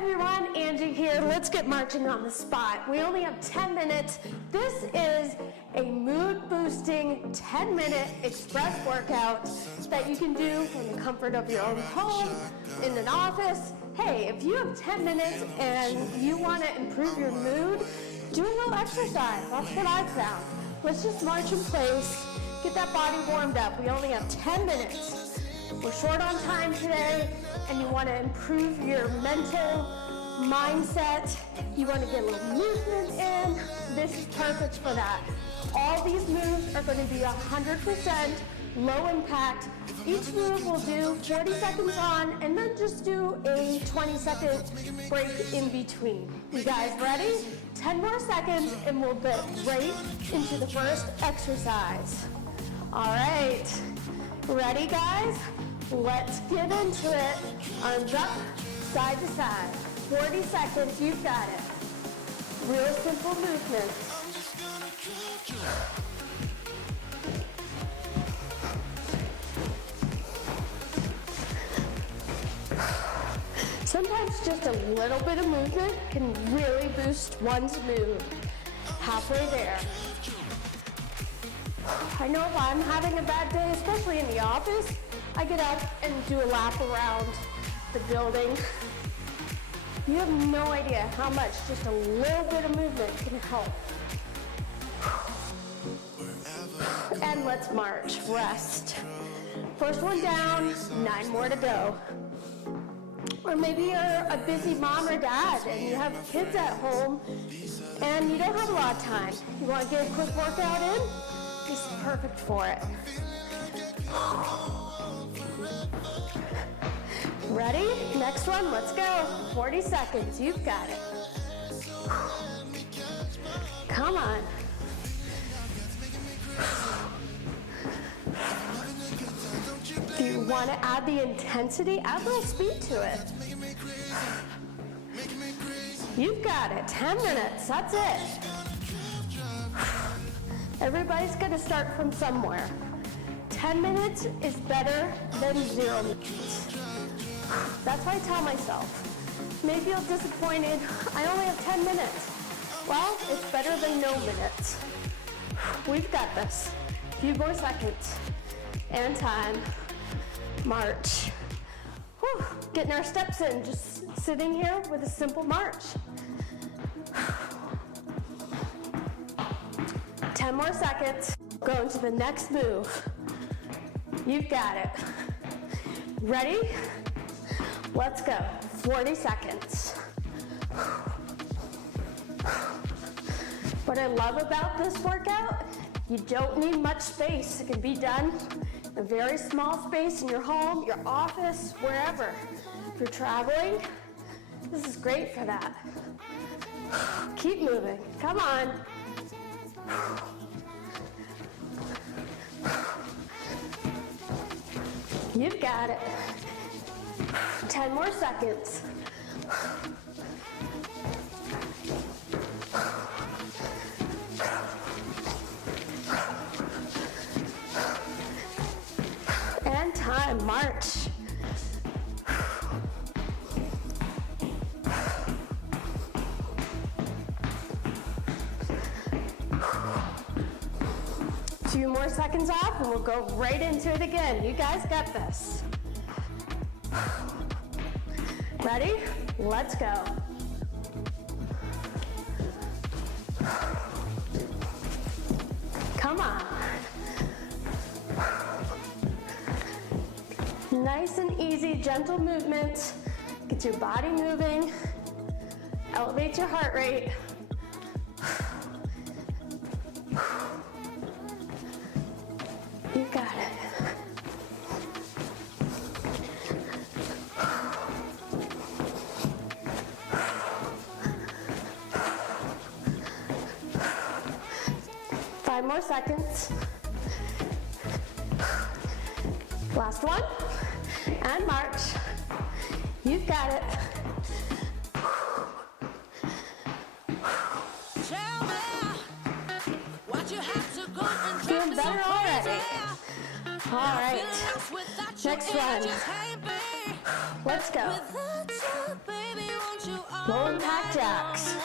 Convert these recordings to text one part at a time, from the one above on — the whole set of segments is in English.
everyone, Angie here. Let's get marching on the spot. We only have 10 minutes. This is a mood-boosting 10-minute express workout that you can do from the comfort of your own home, in an office. Hey, if you have 10 minutes and you want to improve your mood, do a little exercise. That's what I've found. Let's just march in place, get that body warmed up. We only have 10 minutes. We're short on time today, and you want to improve your mental mindset. You want to get a little movement in. This is perfect for that. All these moves are going to be 100% low impact. Each move will do 40 seconds on, and then just do a 20-second break in between. You guys ready? 10 more seconds, and we'll get right into the first exercise. All right, ready, guys? Let's get into it. Arms up, side to side. 40 seconds, you've got it. Real simple movements. Sometimes just a little bit of movement can really boost one's mood. Halfway there. I know if I'm having a bad day, especially in the office, I get up and do a lap around the building. You have no idea how much just a little bit of movement can help. And let's march, rest. First one down, 9 more to go. Or maybe you're a busy mom or dad and you have kids at home and you don't have a lot of time. You want to get a quick workout in? This is perfect for it. Ready? Next one, let's go. 40 seconds, you've got it. Come on. If you want to add the intensity, add a little speed to it. You've got it. 10 minutes, that's it. Everybody's going to start from somewhere. 10 minutes is better than 0 minutes. That's what I tell myself. Maybe you're disappointed. I only have 10 minutes. Well, it's better than no minutes. We've got this. A few more seconds. And time. March. Whew. Getting our steps in. Just sitting here with a simple march. 10 more seconds. Going to the next move. You've got it. Ready? Let's go. 40 seconds. What I love about this workout, you don't need much space. It can be done in a very small space in your home, your office, wherever. If you're traveling, this is great for that. Keep moving. Come on. You've got it. 10 more seconds. And time, march. Two more seconds off and we'll go right into it again. You guys got this. Ready? Let's go. Come on. Nice and easy, gentle movement. Get your body moving. Elevate your heart rate. You got it. Five more seconds. Last one. And march. You've got it. Feeling better already. All right. Next one. Let's go. Low impact jacks.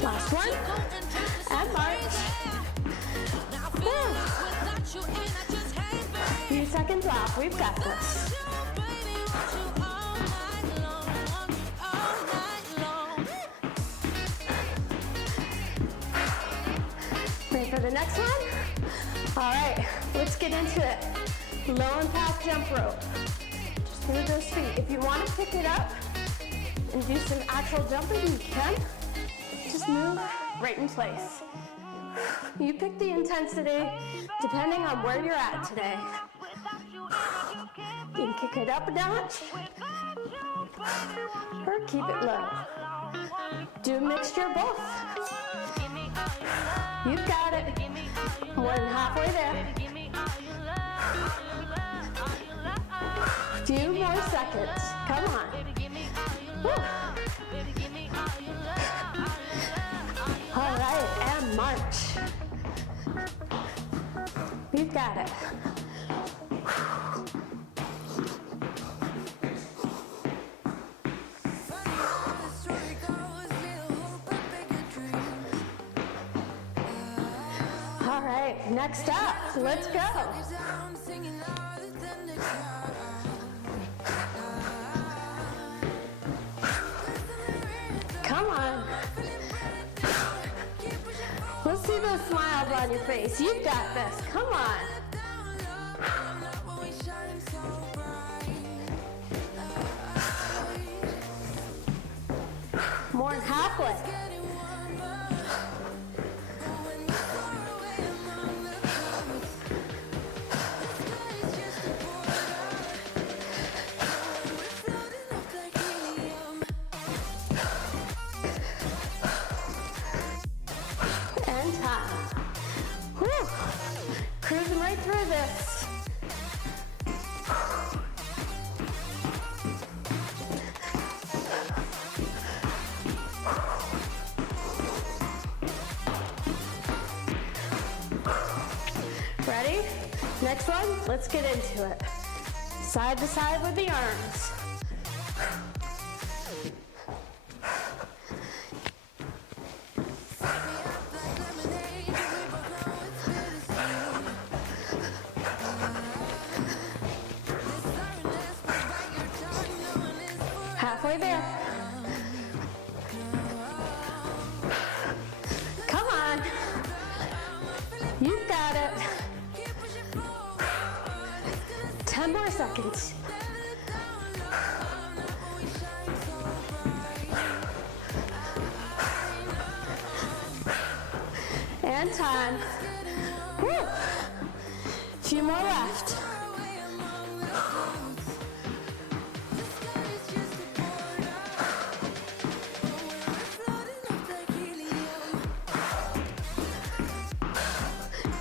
Last one, and march. Few seconds off, we've got this. Ready for the next one? All right, let's get into it. Low impact jump rope. Just move those feet. If you want to pick it up and do some actual jumping, you can. Just move right in place. You pick the intensity depending on where you're at today. You can kick it up a notch or keep it low. Do a mixture of both. You've got it. More than halfway there. Few more seconds. Come on. Woo. All right, and march. We've got it. All right, next up, let's go. Come on. Let's see those smiles on your face. You've got this. Come on. More than halfway. And time. Whew. Cruising right through this. Ready? Next one, let's get into it. Side to side with the arms. Halfway there. Come on. You've got it. 10 more seconds. And time. Woo. Few more left.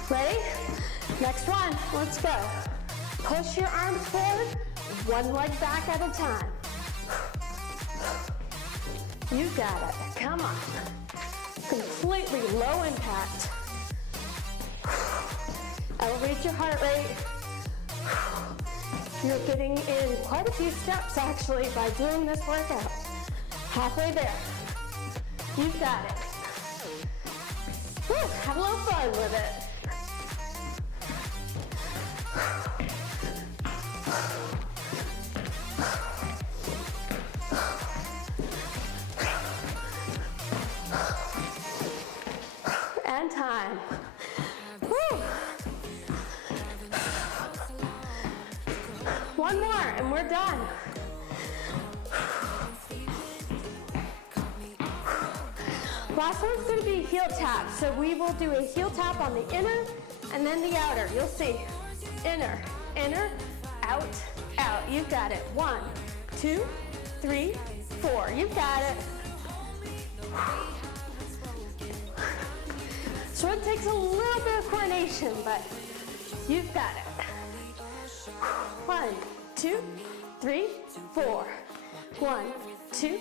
Ready? Next one. Let's go. Push your arms forward, one leg back at a time. You got it. Come on. Completely low impact. Elevate your heart rate. You're getting in quite a few steps actually by doing this workout. Halfway there. You've got it. Woo, have a little fun with it. And time. Woo. One more and we're done. Last one's going to be heel tap. So we will do a heel tap on the inner and then the outer. You'll see. Inner, inner, out, out. You've got it. 1, 2, 3, 4. You've got it. So it takes a little bit of coordination, but you've got it. 1, 2, 3, 4. 1, 2,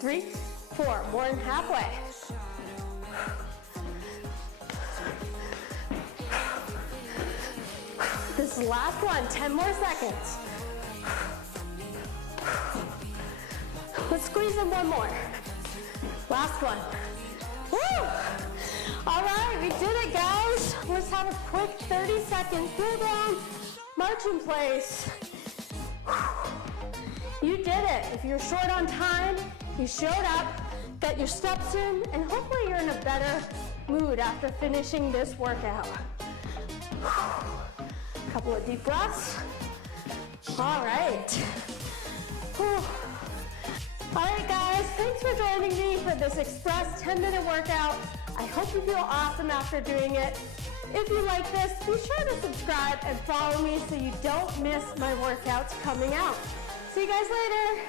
3, 4. More than halfway. This is the last one, 10 more seconds. Let's squeeze in one more. Last one. Woo! All right, we did it, guys. Let's have a quick 30-second cool down, march in place. You did it. If you're short on time, you showed up, got your steps in, and hopefully you're in a better mood after finishing this workout. Couple of deep breaths. All right. Whew. All right, guys, thanks for joining me for this express 10-minute workout. I hope you feel awesome after doing it. If you like this, be sure to subscribe and follow me so you don't miss my workouts coming out. See you guys later.